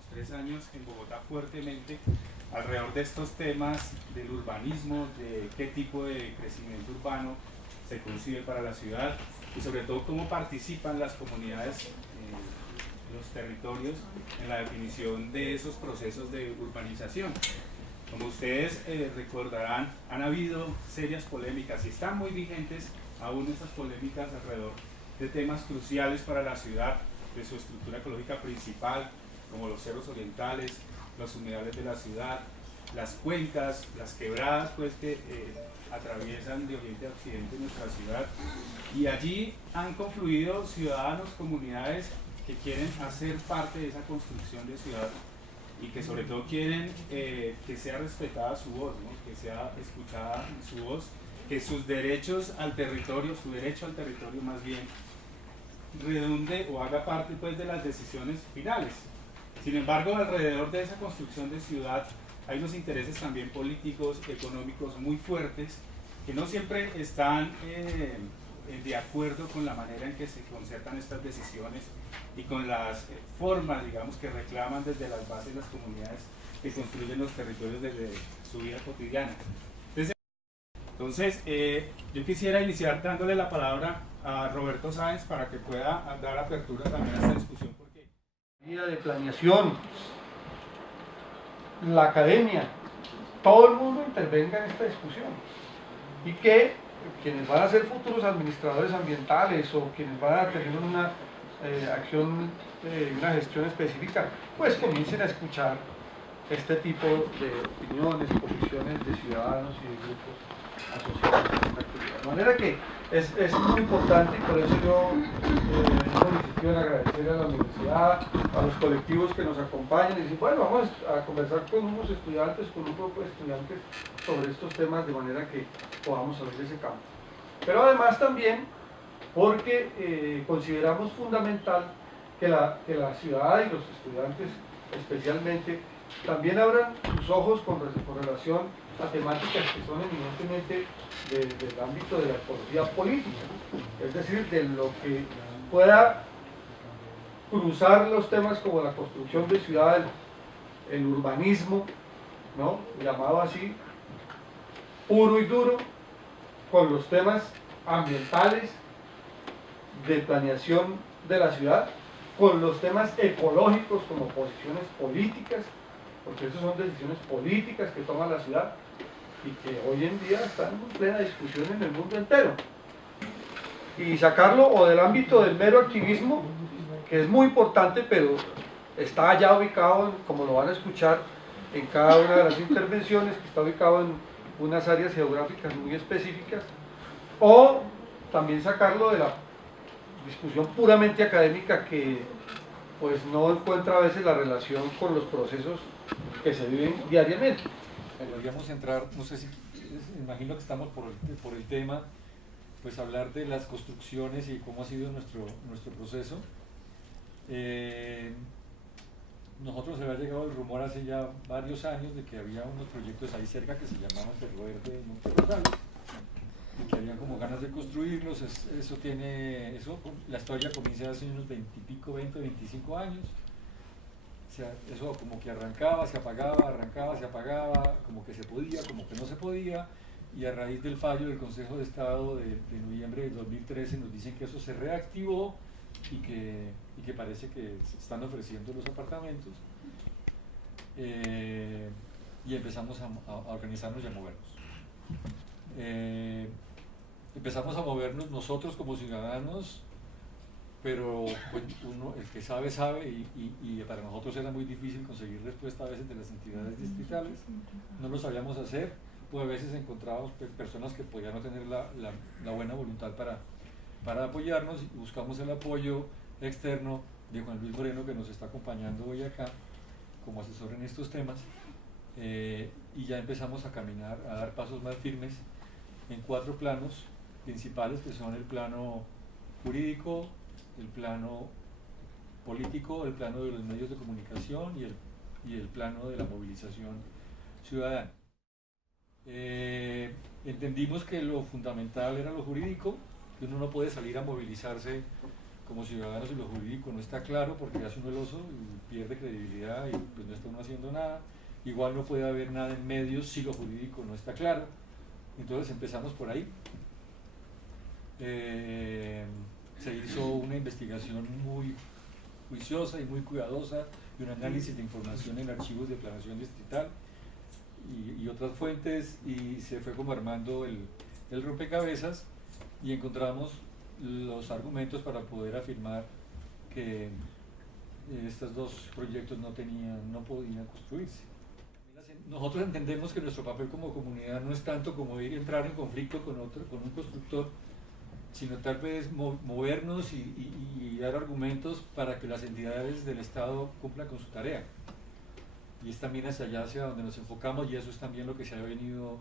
últimos 3 años en Bogotá fuertemente alrededor de estos temas del urbanismo, de qué tipo de crecimiento urbano se concibe para la ciudad y sobre todo cómo participan las comunidades, los territorios en la definición de esos procesos de urbanización. Como ustedes recordarán, han habido serias polémicas y están muy vigentes aún estas polémicas alrededor de temas cruciales para la ciudad, de su estructura ecológica principal, como los cerros orientales, los humedales de la ciudad, las cuencas, las quebradas pues, que atraviesan de oriente a occidente nuestra ciudad. Y allí han confluido ciudadanos, comunidades que quieren hacer parte de esa construcción de ciudad y que sobre todo quieren que sea respetada su voz, ¿no? Que sea escuchada su voz, que sus derechos al territorio, su derecho al territorio más bien, redunde o haga parte pues de las decisiones finales. Sin embargo, alrededor de esa construcción de ciudad hay unos intereses también políticos, económicos muy fuertes que no siempre están de acuerdo con la manera en que se concertan estas decisiones y con las formas, digamos, que reclaman desde las bases las comunidades que construyen los territorios desde su vida cotidiana. Entonces, yo quisiera iniciar dándole la palabra a Roberto Sáenz para que pueda dar apertura también a esta discusión. Porque... de planeación, la academia, todo el mundo intervenga en esta discusión y que quienes van a ser futuros administradores ambientales o quienes van a tener una acción, una gestión específica, pues comiencen a escuchar este tipo de opiniones, posiciones de ciudadanos y de grupos asociados a esta actividad. De manera que es muy importante y por eso yo quiero agradecer a la universidad, a los colectivos que nos acompañan y decir, bueno, vamos a conversar con unos estudiantes, con un grupo de estudiantes sobre estos temas de manera que podamos abrir ese campo. Pero además también porque consideramos fundamental que la ciudad y los estudiantes especialmente también abran sus ojos con relación a temáticas que son eminentemente del ámbito de la ecología política, es decir, de lo que pueda cruzar los temas como la construcción de ciudades, el urbanismo, ¿no?, llamado así, puro y duro, con los temas ambientales, de planeación de la ciudad, con los temas ecológicos como posiciones políticas, porque esas son decisiones políticas que toma la ciudad y que hoy en día están en plena discusión en el mundo entero. Y sacarlo o del ámbito del mero activismo, que es muy importante, pero está ya ubicado, como lo van a escuchar en cada una de las intervenciones, que está ubicado en unas áreas geográficas muy específicas, o también sacarlo de la discusión puramente académica que pues no encuentra a veces la relación con los procesos que se viven diariamente. Podríamos entrar, no sé si, imagino que estamos por el tema, pues hablar de las construcciones y cómo ha sido nuestro proceso. Nosotros se había llegado el rumor hace ya varios años de que había unos proyectos ahí cerca que se llamaban Cerro Verde y Monte Rosales, y que habían como ganas de construirlos. La historia comienza hace unos 20 y pico, 20, 25 años. O sea, eso como que arrancaba, se apagaba, arrancaba, se apagaba, como que se podía, como que no se podía, y a raíz del fallo del Consejo de Estado de noviembre de 2013 nos dicen que eso se reactivó y que parece que se están ofreciendo los apartamentos, y empezamos a organizarnos y a movernos. Empezamos a movernos nosotros como ciudadanos, pero pues, el que sabe, sabe, y para nosotros era muy difícil conseguir respuesta a veces de las entidades distritales, no lo sabíamos hacer, o a veces encontrábamos personas que podían no tener la buena voluntad para apoyarnos, y buscamos el apoyo externo de Juan Luis Moreno, que nos está acompañando hoy acá como asesor en estos temas, y ya empezamos a caminar, a dar pasos más firmes en 4 planos principales, que son el plano jurídico, el plano político, el plano de los medios de comunicación y el plano de la movilización ciudadana. Entendimos que lo fundamental era lo jurídico, que uno no puede salir a movilizarse como ciudadanos y lo jurídico no está claro porque hace uno el oso y pierde credibilidad y pues no está uno haciendo nada. Igual no puede haber nada en medios si lo jurídico no está claro. Entonces empezamos por ahí. Se hizo una investigación muy juiciosa y muy cuidadosa y un análisis de información en archivos de planeación distrital y otras fuentes, y se fue como armando el rompecabezas y encontramos los argumentos para poder afirmar que estos dos proyectos no podían construirse. Nosotros entendemos que nuestro papel como comunidad no es tanto como entrar en conflicto con un constructor, sino tal vez movernos y dar argumentos para que las entidades del Estado cumplan con su tarea. Y es también hacia allá hacia donde nos enfocamos, y eso es también lo que se ha venido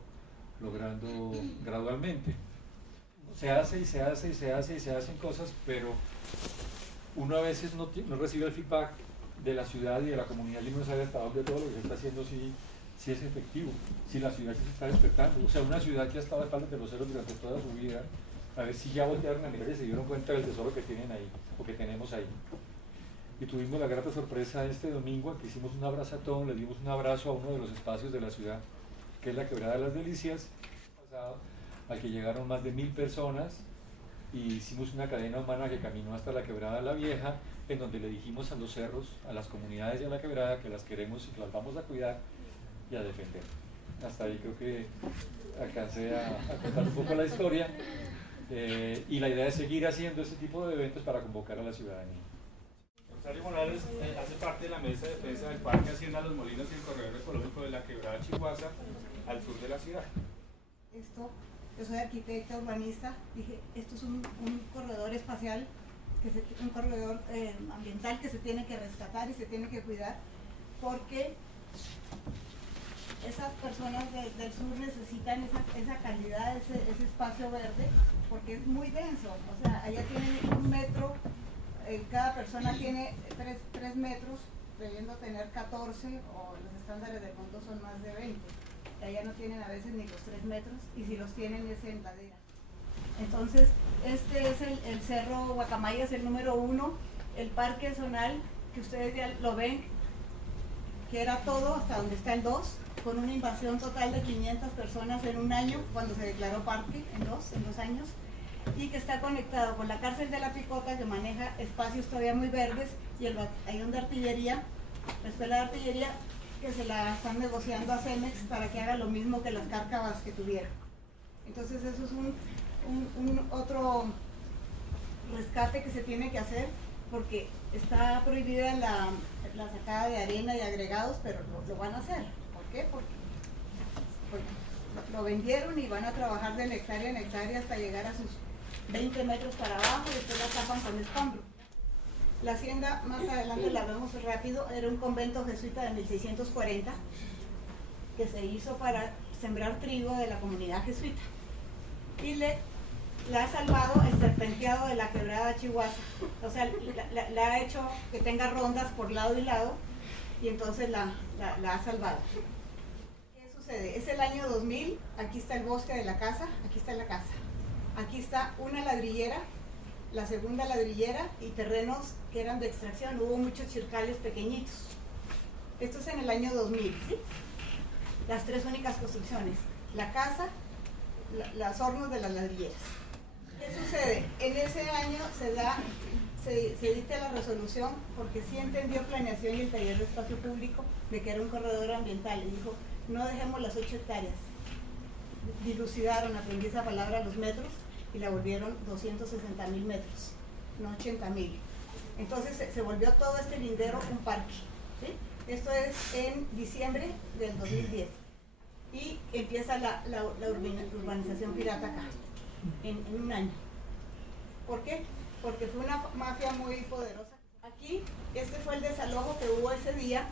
logrando gradualmente. Se hace y se hace y se hace y se hacen cosas, pero uno a veces no recibe el feedback de la ciudad y de la comunidad y no sabe hasta dónde todo lo que se está haciendo si es efectivo, si la ciudad se está despertando. O sea, una ciudad que ha estado a espaldas de los ceros durante toda su vida, a ver si ya voltearon a mirar y se dieron cuenta del tesoro que tienen ahí, o que tenemos ahí. Y tuvimos la grata sorpresa este domingo que hicimos un abrazatón, le dimos un abrazo a uno de los espacios de la ciudad, que es la Quebrada de las Delicias, al que llegaron más de 1000 personas, y hicimos una cadena humana que caminó hasta la Quebrada la Vieja, en donde le dijimos a los cerros, a las comunidades de la Quebrada, que las queremos y que las vamos a cuidar y a defender. Hasta ahí creo que alcancé a contar un poco la historia, y la idea es seguir haciendo este tipo de eventos para convocar a la ciudadanía. Rosario Morales hace parte de la mesa de defensa del Parque Hacienda Los Molinos y el corredor ecológico de la Quebrada Chiguaza al sur de la ciudad. Yo soy arquitecta urbanista, dije, esto es un corredor espacial, un corredor ambiental que se tiene que rescatar y se tiene que cuidar, porque esas personas del sur necesitan esa calidad, ese espacio verde, porque es muy denso. O sea, allá tienen 1 metro, cada persona tiene 3 metros, debiendo tener 14, o los estándares del mundo son más de 20. Allá no tienen a veces ni los 3 metros, y si los tienen es en ladera. Entonces, este es el Cerro Guacamaya, es el número 1, el parque zonal, que ustedes ya lo ven, que era todo hasta donde está el 2, con una invasión total de 500 personas en un año, cuando se declaró parque, en dos años, y que está conectado con la cárcel de la Picota, que maneja espacios todavía muy verdes, y el batallón de artillería, la escuela de artillería, que se la están negociando a Cemex para que haga lo mismo que las cárcavas que tuvieron. Entonces eso es un otro rescate que se tiene que hacer, porque está prohibida la sacada de arena y agregados, pero lo van a hacer. ¿Por qué? Porque lo vendieron y van a trabajar de hectárea en hectárea hasta llegar a sus 20 metros para abajo, y después la tapan con escombro. La hacienda, más adelante la vemos rápido, era un convento jesuita de 1640 que se hizo para sembrar trigo de la comunidad jesuita, y la ha salvado el serpenteado de la Quebrada Chiguaza. O sea, la ha hecho que tenga rondas por lado y lado, y entonces la ha salvado. ¿Qué sucede? Es el año 2000, aquí está el bosque de la casa, aquí está la casa, aquí está una ladrillera, la segunda ladrillera, y terrenos que eran de extracción. Hubo muchos chircales pequeñitos. Esto es en el año 2000, ¿sí? Las 3 únicas construcciones: la casa, los hornos de las ladrilleras. ¿Qué sucede? En ese año se dicta la resolución, porque sí entendió planeación y el taller de espacio público de que era un corredor ambiental, y dijo, no dejemos las 8 hectáreas. Dilucidaron, aprendí esa palabra, los metros, y la volvieron 260.000 metros, no 80.000. Entonces se volvió todo este lindero un parque, ¿sí? Esto es en diciembre del 2010. Y empieza la urbanización pirata acá, en un año. ¿Por qué? Porque fue una mafia muy poderosa. Aquí, este fue el desalojo que hubo ese día,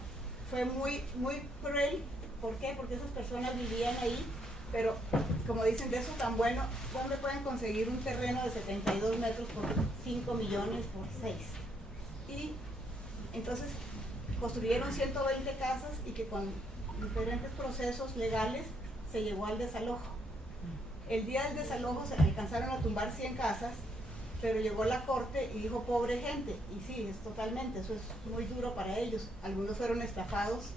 fue muy cruel. ¿Por qué? Porque esas personas vivían ahí, pero como dicen, de eso tan bueno, ¿dónde pueden conseguir un terreno de 72 metros por 5 millones por 6? Y entonces construyeron 120 casas, y que con diferentes procesos legales se llegó al desalojo. El día del desalojo se alcanzaron a tumbar 100 casas, pero llegó la corte y dijo pobre gente, y sí, es totalmente, eso es muy duro para ellos. Algunos fueron estafados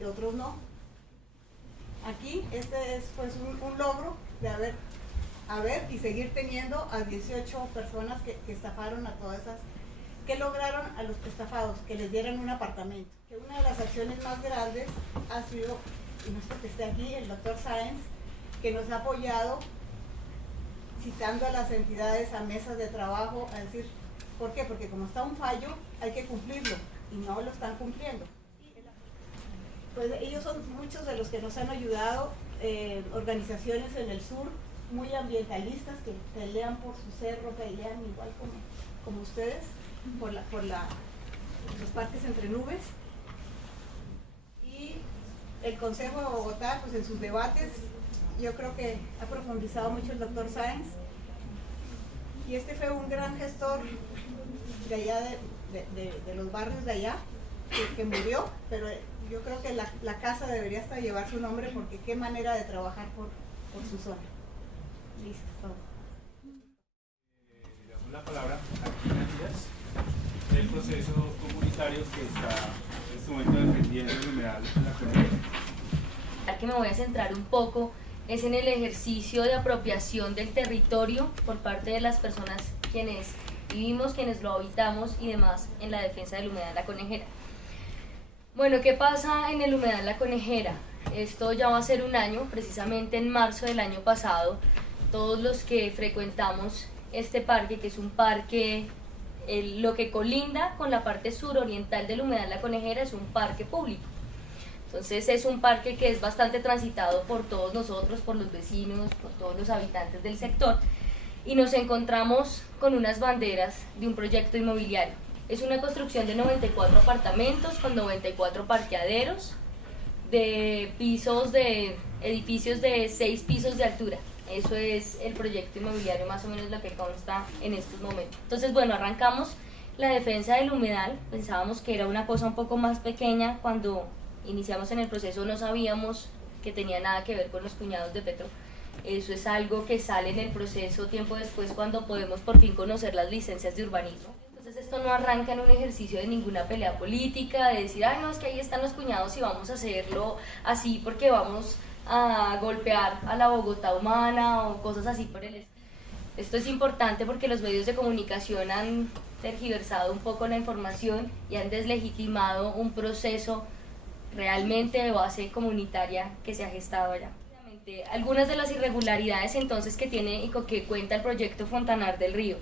y otros no. Aquí este es pues un logro de haber y seguir teniendo a 18 personas que estafaron a todas esas, que lograron a los estafados, que les dieran un apartamento. Que una de las acciones más grandes ha sido, y no es porque esté aquí, el doctor Sáenz, que nos ha apoyado citando a las entidades a mesas de trabajo, a decir, ¿por qué? Porque como está un fallo, hay que cumplirlo, y no lo están cumpliendo. Pues ellos son muchos de los que nos han ayudado, organizaciones en el sur, muy ambientalistas, que pelean por su cerro, pelean igual como ustedes, por los parques entre nubes. Y el Consejo de Bogotá, pues en sus debates, yo creo que ha profundizado mucho el doctor Sáenz, y este fue un gran gestor de allá, de los barrios de allá, que murió, pero yo creo que la casa debería hasta llevar su nombre, porque qué manera de trabajar por su zona. Listo, todo. Le damos la palabra a Cristina Díaz, del proceso comunitario que está en este momento defendiendo el humedal de la Conejera. Que me voy a centrar un poco es en el ejercicio de apropiación del territorio por parte de las personas quienes vivimos, quienes lo habitamos y demás en la defensa del humedal La Conejera. Bueno, ¿qué pasa en el humedal La Conejera? Esto ya va a ser un año, precisamente en marzo del año pasado, todos los que frecuentamos este parque, que es un parque, lo que colinda con la parte suroriental del humedal La Conejera es un parque público. Entonces es un parque que es bastante transitado por todos nosotros, por los vecinos, por todos los habitantes del sector, y nos encontramos con unas banderas de un proyecto inmobiliario. Es una construcción de 94 apartamentos con 94 parqueaderos, de edificios de 6 pisos de altura. Eso es el proyecto inmobiliario, más o menos lo que consta en estos momentos. Entonces, bueno, arrancamos la defensa del humedal. Pensábamos que era una cosa un poco más pequeña. Cuando iniciamos en el proceso no sabíamos que tenía nada que ver con los cuñados de Petro. Eso es algo que sale en el proceso tiempo después, cuando podemos por fin conocer las licencias de urbanismo. Entonces esto no arranca en un ejercicio de ninguna pelea política, de decir, ay no, es que ahí están los cuñados y vamos a hacerlo así porque vamos a golpear a la Bogotá humana o cosas así por el estilo. Esto es importante porque los medios de comunicación han tergiversado un poco la información y han deslegitimado un proceso realmente de base comunitaria que se ha gestado allá. Algunas de las irregularidades entonces que tiene y que cuenta el proyecto Fontanar del Río,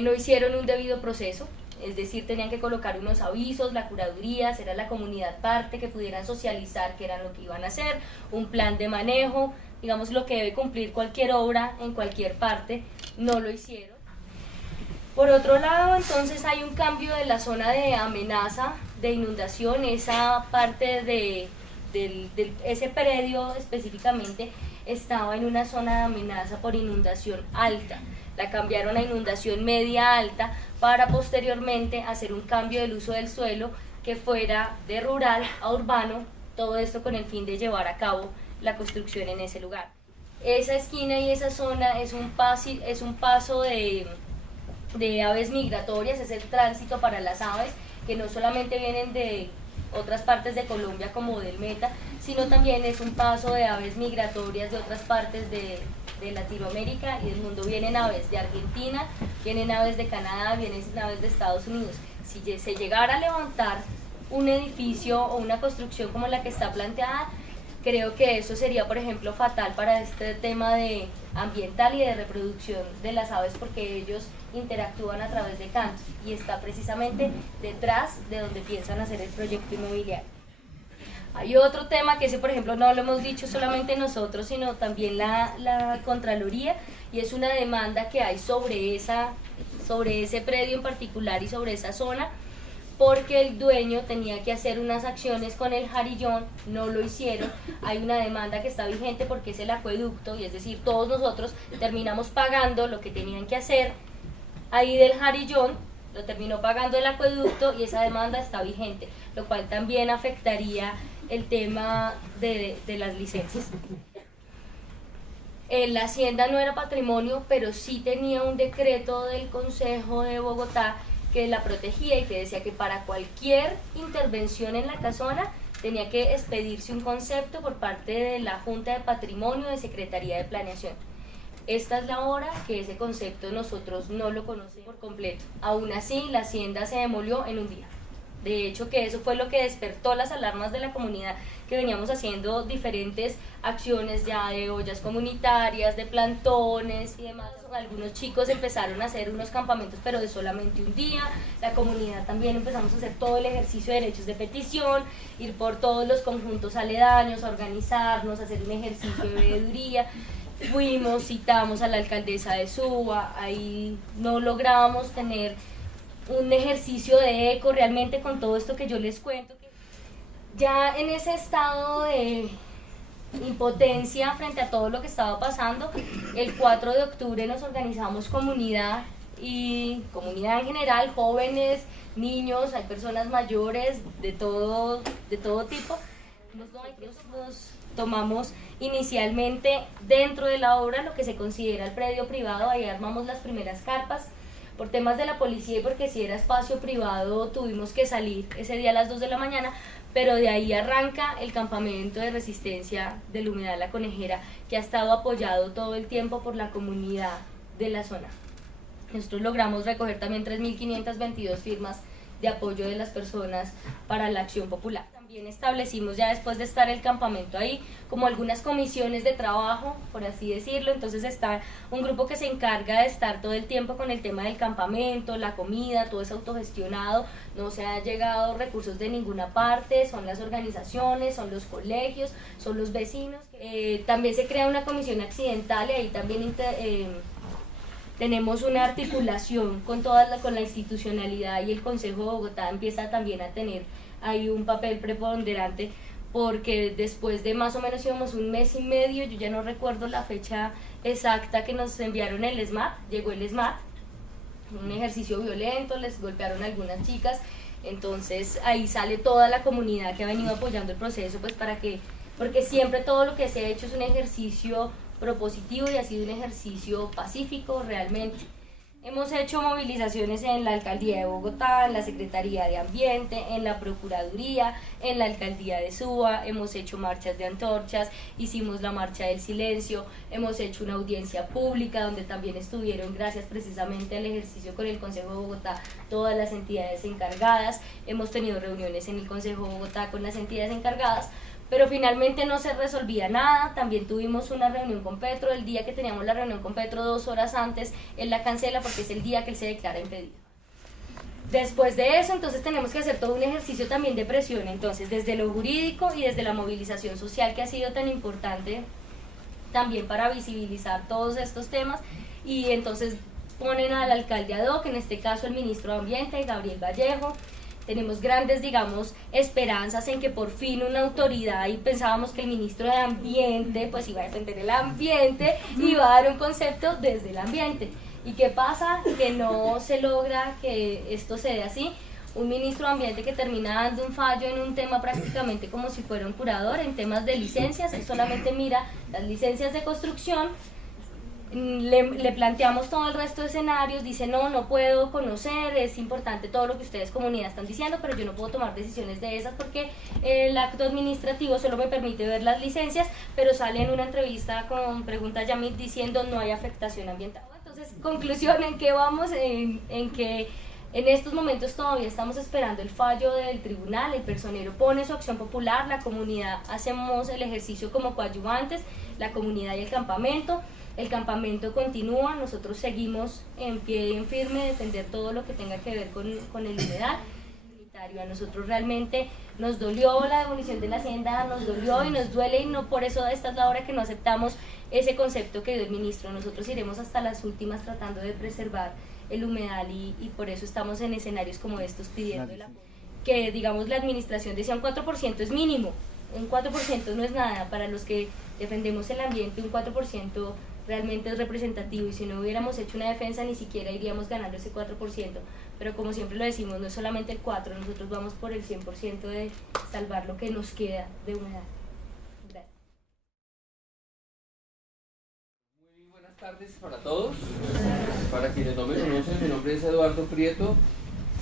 no hicieron un debido proceso, es decir, tenían que colocar unos avisos, la curaduría, será la comunidad parte, que pudieran socializar qué era lo que iban a hacer, un plan de manejo, digamos lo que debe cumplir cualquier obra en cualquier parte, no lo hicieron. Por otro lado, entonces hay un cambio de la zona de amenaza de inundación, esa parte de ese predio específicamente estaba en una zona de amenaza por inundación alta. La cambiaron a inundación media alta para posteriormente hacer un cambio del uso del suelo que fuera de rural a urbano, todo esto con el fin de llevar a cabo la construcción en ese lugar. Esa esquina y esa zona es un paso de aves migratorias, es el tránsito para las aves que no solamente vienen de otras partes de Colombia como del Meta, sino también es un paso de aves migratorias de otras partes de Latinoamérica y del mundo. Vienen aves de Argentina, vienen aves de Canadá, vienen aves de Estados Unidos. Si se llegara a levantar un edificio o una construcción como la que está planteada, creo que eso sería, por ejemplo, fatal para este tema de ambiental y de reproducción de las aves, porque ellos interactúan a través de cantos y está precisamente detrás de donde piensan hacer el proyecto inmobiliario. Hay otro tema que ese, por ejemplo, no lo hemos dicho solamente nosotros, sino también la Contraloría, y es una demanda que hay sobre ese predio en particular y sobre esa zona, porque el dueño tenía que hacer unas acciones con el Jarillón, no lo hicieron. Hay una demanda que está vigente porque es el acueducto, y es decir, todos nosotros terminamos pagando lo que tenían que hacer ahí del Jarillón, lo terminó pagando el acueducto y esa demanda está vigente, lo cual también afectaría el tema de las licencias. La hacienda no era patrimonio, pero sí tenía un decreto del Consejo de Bogotá que la protegía y que decía que para cualquier intervención en la casona tenía que expedirse un concepto por parte de la Junta de Patrimonio de Secretaría de Planeación. Esta es la hora que ese concepto nosotros no lo conocemos por completo. Aún así, la hacienda se demolió en un día. De hecho, que eso fue lo que despertó las alarmas de la comunidad, que veníamos haciendo diferentes acciones ya de ollas comunitarias, de plantones y demás. Algunos chicos empezaron a hacer unos campamentos, pero de solamente un día. La comunidad también empezamos a hacer todo el ejercicio de derechos de petición, ir por todos los conjuntos aledaños, a organizarnos, a hacer un ejercicio de veeduría. Fuimos, citamos a la alcaldesa de Suba, ahí no lográbamos tener un ejercicio de eco realmente con todo esto que yo les cuento. Ya en ese estado de impotencia frente a todo lo que estaba pasando, el 4 de octubre nos organizamos comunidad y comunidad en general, jóvenes, niños, hay personas mayores de todo tipo. Nos tomamos inicialmente dentro de la obra lo que se considera el predio privado, ahí armamos las primeras carpas. Por temas de la policía y porque si era espacio privado tuvimos que salir ese día a las 2 de la mañana, pero de ahí arranca el campamento de resistencia del humedal La Conejera, que ha estado apoyado todo el tiempo por la comunidad de la zona. Nosotros logramos recoger también 3.522 firmas de apoyo de las personas para la acción popular. También establecimos ya después de estar el campamento ahí como algunas comisiones de trabajo, por así decirlo. Entonces está un grupo que se encarga de estar todo el tiempo con el tema del campamento, la comida, todo es autogestionado, no se han llegado recursos de ninguna parte, son las organizaciones, son los colegios, son los vecinos. También se crea una comisión accidental y ahí también tenemos una articulación con con la institucionalidad y el Consejo de Bogotá empieza también a tener ahí un papel preponderante, porque después de más o menos íbamos un mes y medio, yo ya no recuerdo la fecha exacta que nos enviaron el SMAT, llegó el SMAT, un ejercicio violento, les golpearon a algunas chicas, entonces ahí sale toda la comunidad que ha venido apoyando el proceso, pues porque siempre todo lo que se ha hecho es un ejercicio propositivo y ha sido un ejercicio pacífico realmente. Hemos hecho movilizaciones en la Alcaldía de Bogotá, en la Secretaría de Ambiente, en la Procuraduría, en la Alcaldía de Suba, hemos hecho marchas de antorchas, hicimos la marcha del silencio, hemos hecho una audiencia pública donde también estuvieron, gracias precisamente al ejercicio con el Consejo de Bogotá, todas las entidades encargadas, hemos tenido reuniones en el Consejo de Bogotá con las entidades encargadas, pero finalmente no se resolvía nada. También tuvimos una reunión con Petro, el día que teníamos la reunión con Petro 2 horas antes, él la cancela porque es el día que él se declara impedido. Después de eso, entonces tenemos que hacer todo un ejercicio también de presión, entonces desde lo jurídico y desde la movilización social que ha sido tan importante también para visibilizar todos estos temas, y entonces ponen al alcalde ad hoc, en este caso el ministro de Ambiente, Gabriel Vallejo. Tenemos grandes, digamos, esperanzas en que por fin una autoridad, y pensábamos que el ministro de Ambiente pues iba a defender el ambiente y iba a dar un concepto desde el ambiente. ¿Y qué pasa? Que no se logra que esto se dé así. Un ministro de Ambiente que termina dando un fallo en un tema prácticamente como si fuera un curador en temas de licencias, él solamente mira las licencias de construcción. Le planteamos todo el resto de escenarios, dice no puedo conocer, es importante todo lo que ustedes comunidad están diciendo, pero yo no puedo tomar decisiones de esas porque el acto administrativo solo me permite ver las licencias, pero sale en una entrevista con Pregunta Yamit diciendo no hay afectación ambiental. Entonces, conclusión, ¿en qué vamos? En que en estos momentos todavía estamos esperando el fallo del tribunal, el personero pone su acción popular, la comunidad hacemos el ejercicio como coadyuvantes, la comunidad y el campamento continúa, nosotros seguimos en pie y en firme, defender todo lo que tenga que ver con el humedal. A nosotros realmente nos dolió la demolición de la hacienda, nos dolió y nos duele, y no por eso esta es la hora que no aceptamos ese concepto que dio el ministro. Nosotros iremos hasta las últimas tratando de preservar el humedal y por eso estamos en escenarios como estos pidiendo el apoyo. Que digamos la administración decía un 4% es mínimo, un 4% no es nada, para los que defendemos el ambiente un 4% realmente es representativo, y si no hubiéramos hecho una defensa ni siquiera iríamos ganando ese 4%, pero como siempre lo decimos, no es solamente el 4%, nosotros vamos por el 100% de salvar lo que nos queda de humedad. tardes para todos. Para quienes no me conocen, mi nombre es Eduardo Prieto,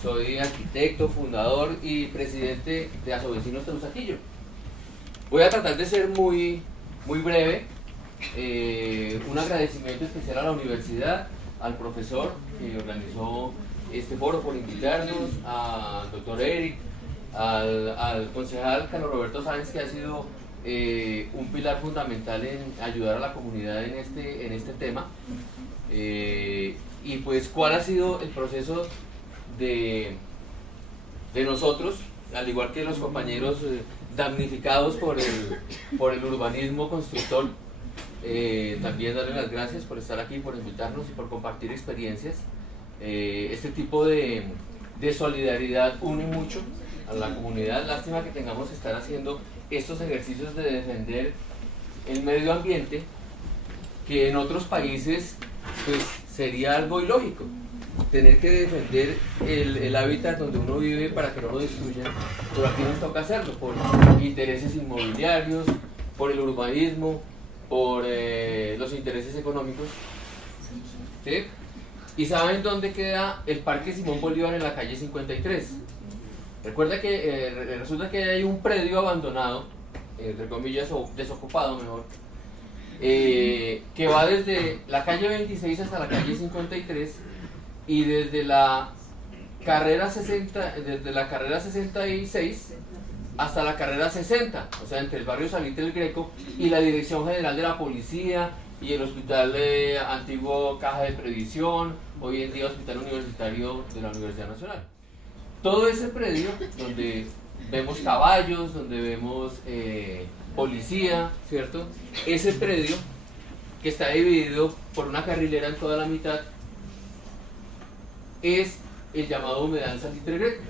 soy arquitecto, fundador y presidente de Asobvecinos Teusaquillo. Voy a tratar de ser muy breve. Un agradecimiento especial a la universidad, al profesor que organizó este foro por invitarnos, al doctor Eric, al concejal Carlos Roberto Sáenz, que ha sido un pilar fundamental en ayudar a la comunidad en este tema. Y pues, ¿cuál ha sido el proceso de nosotros, al igual que los compañeros damnificados por el urbanismo constructor? También darle las gracias por estar aquí, por invitarnos y por compartir experiencias. Este tipo de solidaridad une mucho a la comunidad. Lástima que tengamos que estar haciendo estos ejercicios de defender el medio ambiente, que en otros países pues sería algo ilógico, tener que defender el hábitat donde uno vive para que no lo destruyan, pero aquí nos toca hacerlo por intereses inmobiliarios, por el urbanismo, por los intereses económicos. ¿Sí? ¿Y saben dónde queda el Parque Simón Bolívar? En la calle 53. Recuerda que resulta que hay un predio abandonado, entre comillas, o desocupado mejor, que va desde la calle 26 hasta la calle 53, y desde la carrera 66 hasta la carrera 60, o sea, entre el barrio Salitre del Greco y la Dirección General de la Policía y el Hospital antiguo Caja de Previsión, hoy en día Hospital Universitario de la Universidad Nacional. Todo ese predio donde vemos caballos, donde vemos policía, ¿cierto? Ese predio, que está dividido por una carrilera en toda la mitad, es el llamado Humedal Salitre Greco.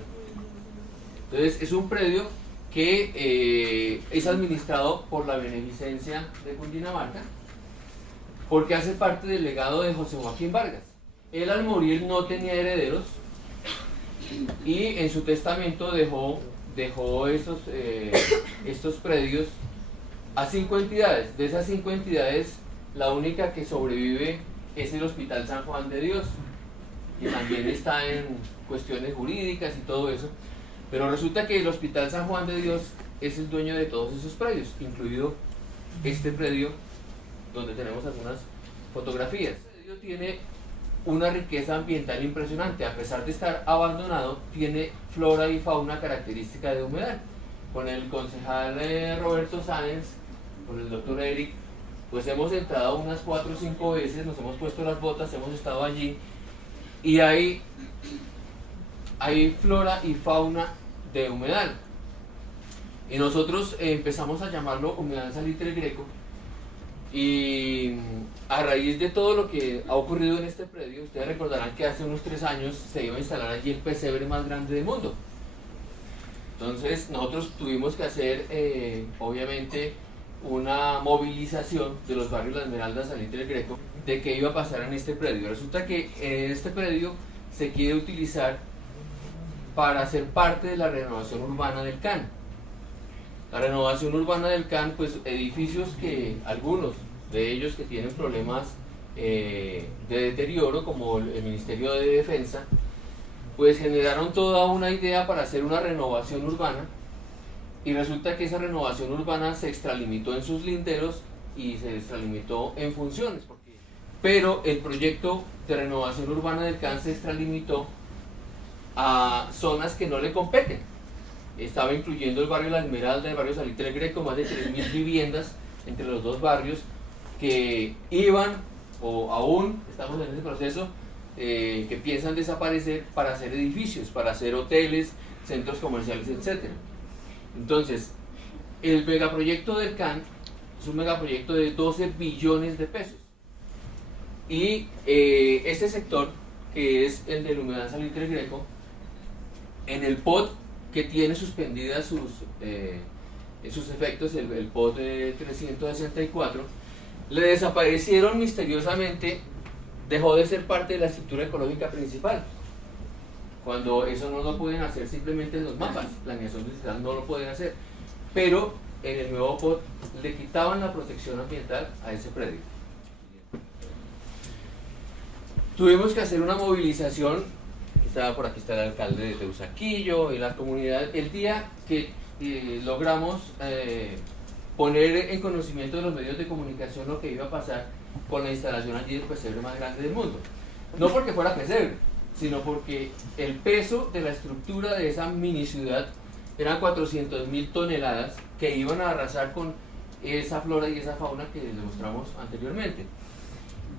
Entonces, es un predio que es administrado por la Beneficencia de Cundinamarca, porque hace parte del legado de José Joaquín Vargas. Él, al morir, no tenía herederos, y en su testamento dejó estos predios a 5 entidades. De esas 5 entidades, la única que sobrevive es el Hospital San Juan de Dios, que también está en cuestiones jurídicas y todo eso, pero resulta que el Hospital San Juan de Dios es el dueño de todos esos predios, incluido este predio donde tenemos algunas fotografías. Este predio tiene una riqueza ambiental impresionante. A pesar de estar abandonado, tiene flora y fauna característica de humedal. Con el concejal Roberto Sáenz, con el doctor Eric, pues hemos entrado unas 4 o 5 veces, nos hemos puesto las botas, hemos estado allí, y hay flora y fauna de humedal. Y nosotros empezamos a llamarlo Humedal Salitre Greco, y a raíz de todo lo que ha ocurrido en este predio, ustedes recordarán que hace unos 3 años se iba a instalar allí el pesebre más grande del mundo. Entonces nosotros tuvimos que hacer obviamente una movilización de los barrios La Esmeralda, Salitre Greco, de qué iba a pasar en este predio. Resulta que este predio se quiere utilizar para ser parte de la renovación urbana del CAN. La renovación urbana del CAN, pues edificios que algunos de ellos que tienen problemas de deterioro, como el Ministerio de Defensa, pues generaron toda una idea para hacer una renovación urbana, y resulta que esa renovación urbana se extralimitó en sus linderos y se extralimitó en funciones, pero el proyecto de renovación urbana del CAN se extralimitó a zonas que no le competen. Estaba incluyendo el barrio La Esmeralda, el barrio Salitre Greco, más de 3.000 viviendas entre los dos barrios que iban, o aún estamos en ese proceso, que piensan desaparecer para hacer edificios, para hacer hoteles, centros comerciales, etc. Entonces, el megaproyecto del CAN es un megaproyecto de 12 billones de pesos. Y este sector, que es el del Humedal Salitre Greco, en el POT que tiene suspendidas sus efectos, el POT 364, le desaparecieron misteriosamente, dejó de ser parte de la estructura ecológica principal, cuando eso no lo pueden hacer simplemente en los mapas, planeación digital no lo pueden hacer, pero en el nuevo POT le quitaban la protección ambiental a ese predio. tuvimos que hacer una movilización. Por aquí está el alcalde de Teusaquillo y la comunidad. El día que logramos poner en conocimiento de los medios de comunicación lo que iba a pasar con la instalación allí del pesebre más grande del mundo. No porque fuera pesebre, sino porque el peso de la estructura de esa mini ciudad eran 400.000 toneladas que iban a arrasar con esa flora y esa fauna que les mostramos anteriormente.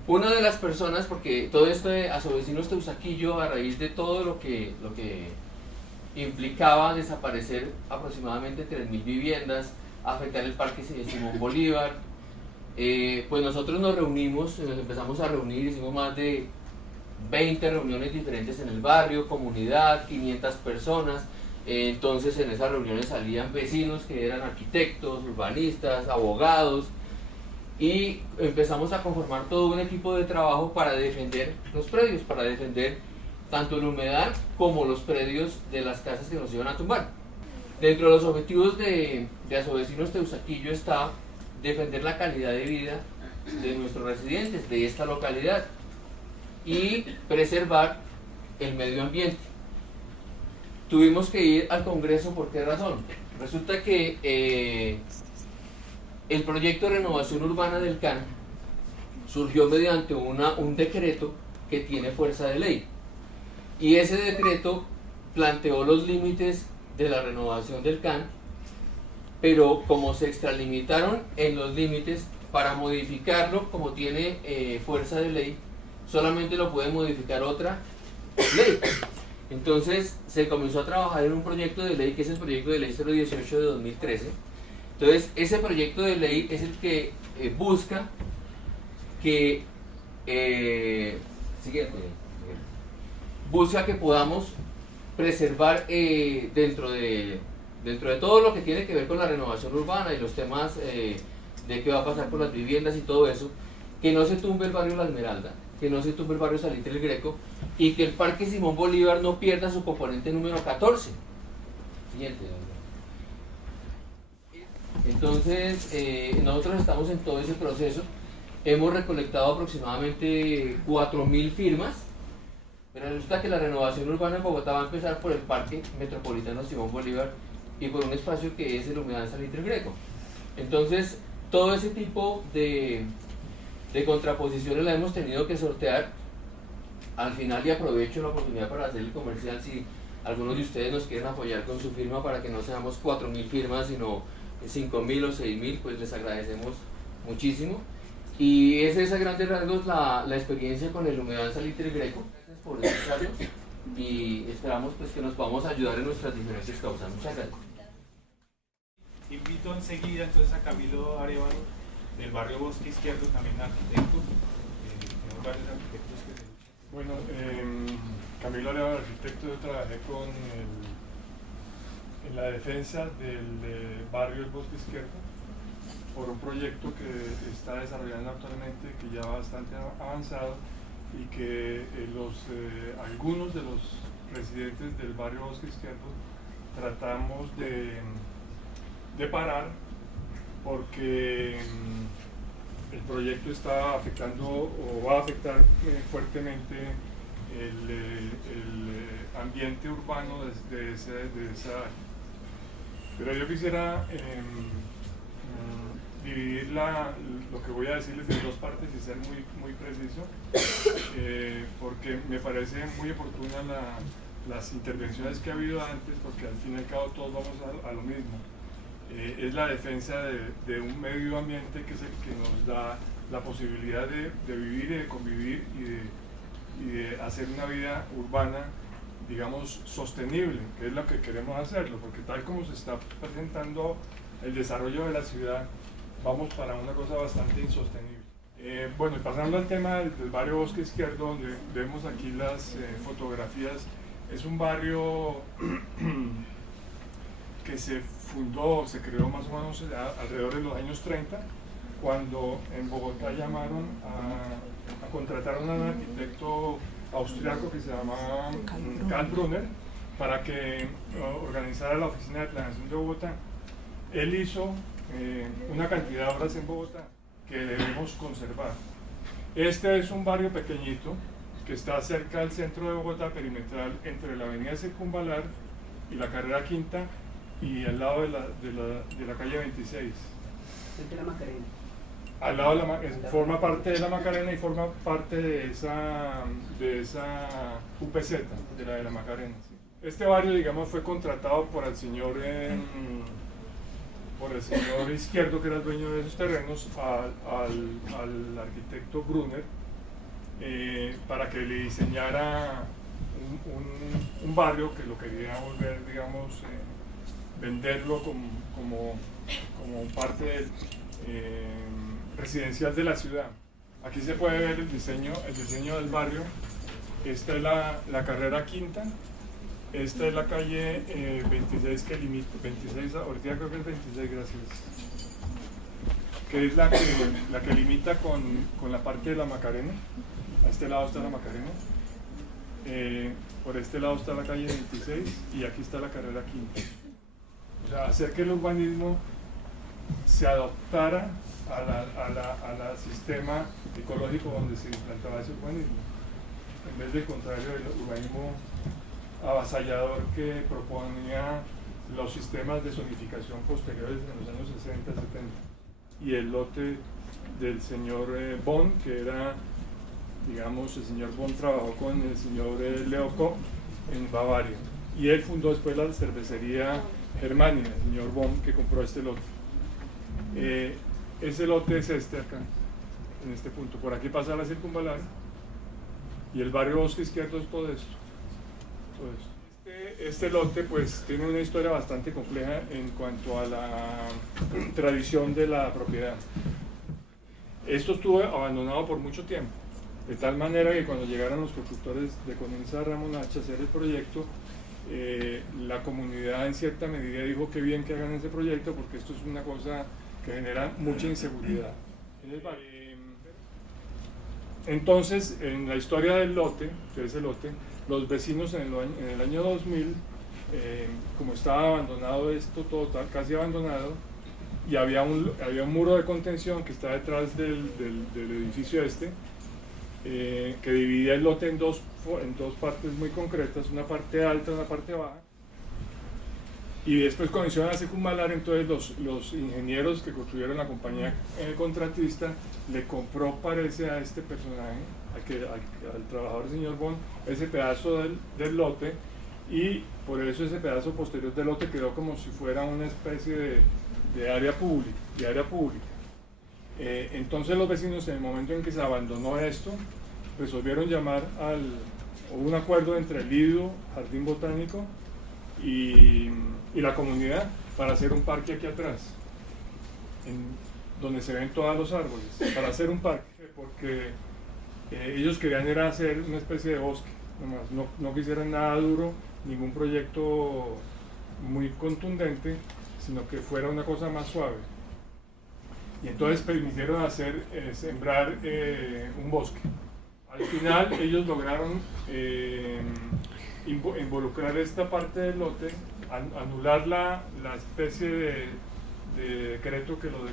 Una de las personas, porque todo esto de Asovecinos Teusaquillo, a raíz de todo lo que implicaba desaparecer aproximadamente 3.000 viviendas, afectar el Parque Simón Bolívar, pues nosotros nos reunimos, nos empezamos a reunir, hicimos más de 20 reuniones diferentes en el barrio, comunidad, 500 personas. Entonces en esas reuniones salían vecinos que eran arquitectos, urbanistas, abogados, y empezamos a conformar todo un equipo de trabajo para defender los predios, para defender tanto el humedal como los predios de las casas que nos iban a tumbar. Dentro de los objetivos de Asovecinos Teusaquillo está defender la calidad de vida de nuestros residentes de esta localidad y preservar el medio ambiente. Tuvimos que ir al Congreso, ¿por qué razón? Resulta que el proyecto de renovación urbana del CAN surgió mediante un decreto que tiene fuerza de ley, y ese decreto planteó los límites de la renovación del CAN, pero como se extralimitaron en los límites, para modificarlo, como tiene fuerza de ley, solamente lo puede modificar otra ley. Entonces se comenzó a trabajar en un proyecto de ley, que es el proyecto de ley 018 de 2013. Entonces ese proyecto de ley es el que busca que podamos preservar dentro de todo lo que tiene que ver con la renovación urbana y los temas de qué va a pasar con las viviendas y todo eso, que no se tumbe el barrio La Esmeralda, que no se tumbe el barrio Salitre el Greco, y que el Parque Simón Bolívar no pierda su componente número 14. Siguiente. Entonces, nosotros estamos en todo ese proceso. Hemos recolectado aproximadamente 4.000 firmas, pero resulta que la renovación urbana en Bogotá va a empezar por el Parque Metropolitano Simón Bolívar y por un espacio que es el humedal Salitre el Greco. Entonces, todo ese tipo de contraposiciones la hemos tenido que sortear. Al final, y aprovecho la oportunidad para hacer el comercial, si algunos de ustedes nos quieren apoyar con su firma para que no seamos 4.000 firmas, sino 5.000 o 6.000, pues les agradecemos muchísimo. Y esa es a grandes rasgos la experiencia con el humedal Salitre el Greco. Gracias por escucharnos y esperamos pues que nos podamos ayudar en nuestras diferentes causas. Muchas gracias. Invito enseguida entonces a Camilo Arevalo, del barrio Bosque Izquierdo, también arquitecto. Tenemos varios arquitectos que se... Bueno, Camilo Arevalo, arquitecto, yo trabajé en la defensa del barrio El Bosque Izquierdo por un proyecto que está desarrollando actualmente, que ya va bastante avanzado, y que algunos de los residentes del barrio Bosque Izquierdo tratamos de parar, porque el proyecto está afectando o va a afectar fuertemente el ambiente urbano de esa área. Pero yo quisiera dividir lo que voy a decirles en dos partes y ser muy preciso, porque me parece muy oportuna las intervenciones que ha habido antes, porque al fin y al cabo todos vamos a lo mismo. Es la defensa de un medio ambiente que es el que nos da la posibilidad de vivir y de convivir y de hacer una vida urbana, digamos, sostenible, que es lo que queremos hacerlo, porque tal como se está presentando el desarrollo de la ciudad, vamos para una cosa bastante insostenible. Bueno, y pasando al tema del barrio Bosque Izquierdo, donde vemos aquí las fotografías, es un barrio que se creó más o menos alrededor de los años 30, cuando en Bogotá llamaron a contratar a un arquitecto austriaco que se llamaba Karl Brunner para que organizara la oficina de planeación de Bogotá. Él hizo una cantidad de obras en Bogotá que debemos conservar. Este es un barrio pequeñito que está cerca del centro de Bogotá, perimetral, entre la avenida Circunvalar y la carrera Quinta, y al lado de la calle 26. Frente a la Macarena. Al lado forma parte de la Macarena y forma parte de esa UPZ, de la Macarena. Sí. Este barrio, digamos, fue contratado por el señor Izquierdo, que era el dueño de esos terrenos, al arquitecto Brunner, para que le diseñara un barrio que lo quería volver, digamos, venderlo como parte residencial de la ciudad. Aquí se puede ver el diseño del barrio. Esta es la carrera Quinta, esta es la calle 26 que limita, 26, ahorita creo que es 26, gracias, que es la que limita con la parte de la Macarena. A este lado está la Macarena, por este lado está la calle 26 y aquí está la carrera Quinta. O sea, hacer que el urbanismo se adoptara al sistema ecológico donde se implantaba ese urbanismo, en vez del contrario del urbanismo avasallador que proponía los sistemas de zonificación posteriores en los años 60, 70, y el lote del señor Bonn, que era, digamos, el señor Bonn trabajó con el señor Leo Koch en Bavaria, y él fundó después la cervecería Germania, el señor Bonn, que compró este lote. Ese lote es este acá, en este punto. Por aquí pasa la Circunvalar y el barrio Bosque Izquierdo es todo esto. Este lote pues tiene una historia bastante compleja en cuanto a la tradición de la propiedad. Esto estuvo abandonado por mucho tiempo, de tal manera que cuando llegaron los constructores de Conensa Ramonach a hacer el proyecto, la comunidad en cierta medida dijo que bien que hagan ese proyecto porque esto es una cosa que genera mucha inseguridad en el barrio. Entonces, en la historia del lote, de ese lote, los vecinos en el año 2000, como estaba abandonado esto, todo casi abandonado, y había un muro de contención que está detrás del edificio que dividía el lote en dos partes muy concretas, una parte alta y una parte baja. Y después cuando hicieron la Circunvalar, entonces los ingenieros que construyeron la compañía contratista le compró, parece, a este personaje, al trabajador señor Bonn, ese pedazo del lote, y por eso ese pedazo posterior del lote quedó como si fuera una especie de área pública. Entonces los vecinos, en el momento en que se abandonó esto, resolvieron llamar un acuerdo entre el IDU, Jardín Botánico, y la comunidad para hacer un parque aquí atrás, donde se ven todos los árboles, para hacer un parque, porque ellos querían era hacer una especie de bosque, nomás, no quisieran nada duro, ningún proyecto muy contundente, sino que fuera una cosa más suave. Y entonces permitieron sembrar un bosque. Al final ellos lograron involucrar esta parte del lote, anular la especie de decreto que lo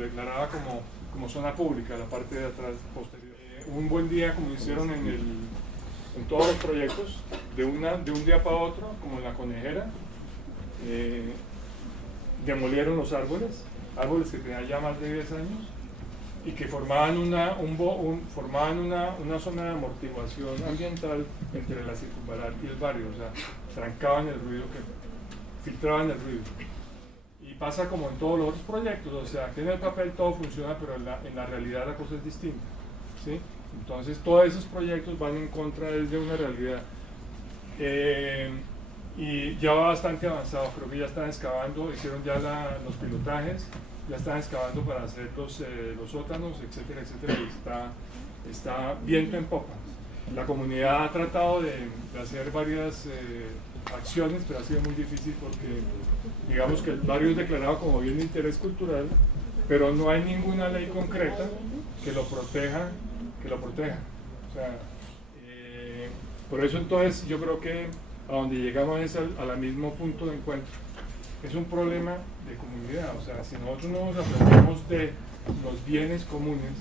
declaraba como zona pública, la parte de atrás posterior. Un buen día, como hicieron en todos los proyectos, de un día para otro, como en la Conejera, demolieron los árboles que tenían ya más de 10 años y que formaban una zona de amortiguación ambiental entre la Circunvalar y el barrio, o sea, trancaban el ruido, filtraban el ruido. Y pasa como en todos los otros proyectos, o sea, que en el papel todo funciona, pero en la realidad la cosa es distinta, ¿sí? Entonces todos esos proyectos van en contra de una realidad. Y ya va bastante avanzado, creo que ya están excavando, hicieron ya los pilotajes, ya están excavando para hacer los sótanos, etcétera, etcétera, y está viento en popa. La comunidad ha tratado de hacer varias acciones, pero ha sido muy difícil porque digamos que el barrio es declarado como bien de interés cultural, pero no hay ninguna ley concreta que lo proteja. O sea, por eso entonces yo creo que a donde llegamos es al mismo punto de encuentro. Es un problema de comunidad, o sea, si nosotros no nos apropiamos de los bienes comunes,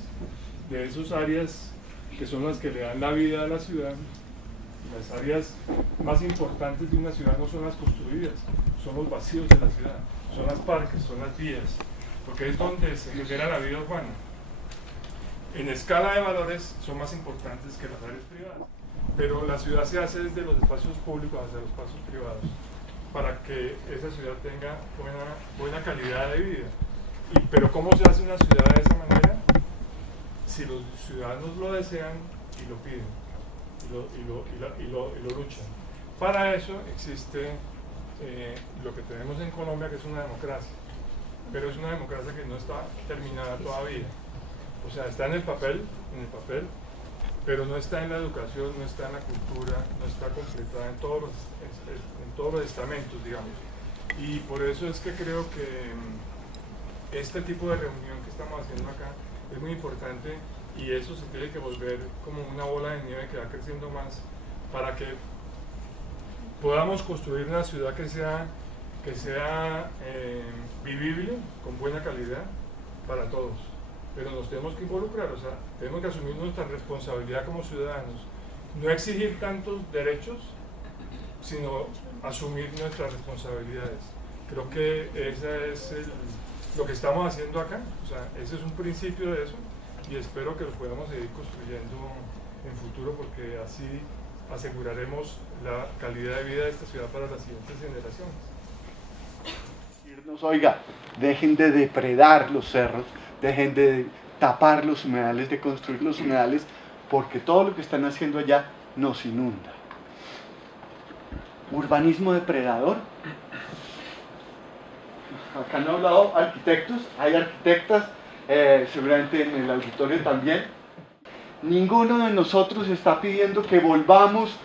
de esas áreas que son las que le dan la vida a la ciudad. Las áreas más importantes de una ciudad no son las construidas, son los vacíos de la ciudad, son los parques, son las vías, porque es donde se genera la vida urbana. En escala de valores son más importantes que las áreas privadas, pero la ciudad se hace desde los espacios públicos hacia los espacios privados para que esa ciudad tenga buena calidad de vida. Pero ¿cómo se hace una ciudad de esa manera? Si los ciudadanos lo desean y lo piden y lo luchan. Para eso existe lo que tenemos en Colombia, que es una democracia, pero es una democracia que no está terminada todavía. O sea, está en el papel, pero no está en la educación, no está en la cultura, no está completada en todos los estamentos, digamos. Y por eso es que creo que este tipo de reunión que estamos haciendo acá es muy importante, y eso se tiene que volver como una bola de nieve que va creciendo más para que podamos construir una ciudad que sea vivible, con buena calidad para todos. Pero nos tenemos que involucrar, o sea, tenemos que asumir nuestra responsabilidad como ciudadanos, no exigir tantos derechos, sino asumir nuestras responsabilidades. Creo que ese es lo que estamos haciendo acá, o sea, ese es un principio de eso, y espero que lo podamos seguir construyendo en futuro, porque así aseguraremos la calidad de vida de esta ciudad para las siguientes generaciones. Oiga, dejen de depredar los cerros, dejen de tapar los humedales, de construir los humedales, porque todo lo que están haciendo allá nos inunda. Urbanismo depredador. Acá han hablado arquitectos, hay arquitectas, seguramente en el auditorio también. Ninguno de nosotros está pidiendo que volvamos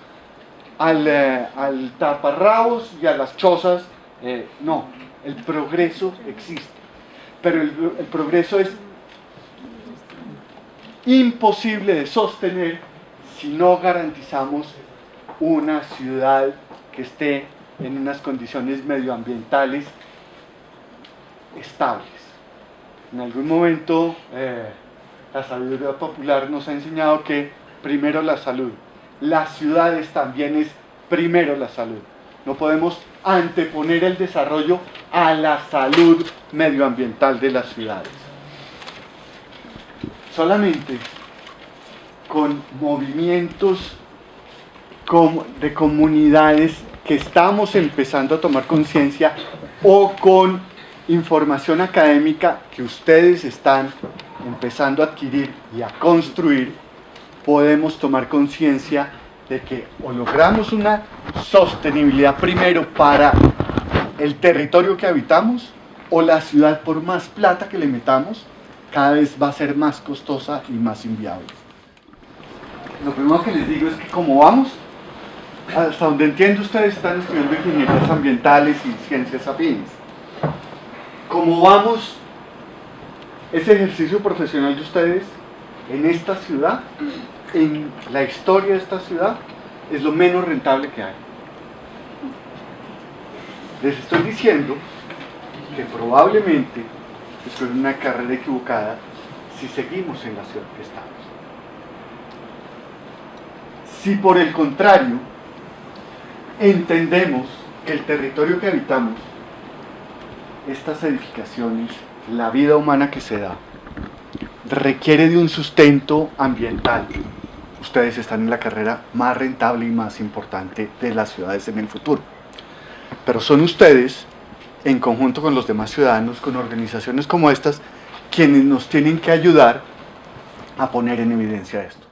al taparrabos y a las chozas. No, el progreso existe, pero el progreso es imposible de sostener si no garantizamos una ciudad que esté en unas condiciones medioambientales estables. En algún momento la sabiduría popular nos ha enseñado que primero la salud. Las ciudades también es primero la salud. No podemos anteponer el desarrollo a la salud medioambiental de las ciudades. Solamente con movimientos de comunidades que estamos empezando a tomar conciencia, o con información académica que ustedes están empezando a adquirir y a construir, podemos tomar conciencia de que o logramos una sostenibilidad primero para el territorio que habitamos, o la ciudad, por más plata que le metamos, cada vez va a ser más costosa y más inviable. Lo primero que les digo es que como vamos, hasta donde entiendo ustedes están estudiando ingenierías ambientales y ciencias afines. Como vamos, ese ejercicio profesional de ustedes en esta ciudad, en la historia de esta ciudad, es lo menos rentable que hay. Les estoy diciendo que probablemente es una carrera equivocada si seguimos en la ciudad que estamos. Si por el contrario entendemos que el territorio que habitamos, estas edificaciones, la vida humana que se da, requiere de un sustento ambiental, ustedes están en la carrera más rentable y más importante de las ciudades en el futuro. Pero son ustedes, en conjunto con los demás ciudadanos, con organizaciones como estas, quienes nos tienen que ayudar a poner en evidencia esto.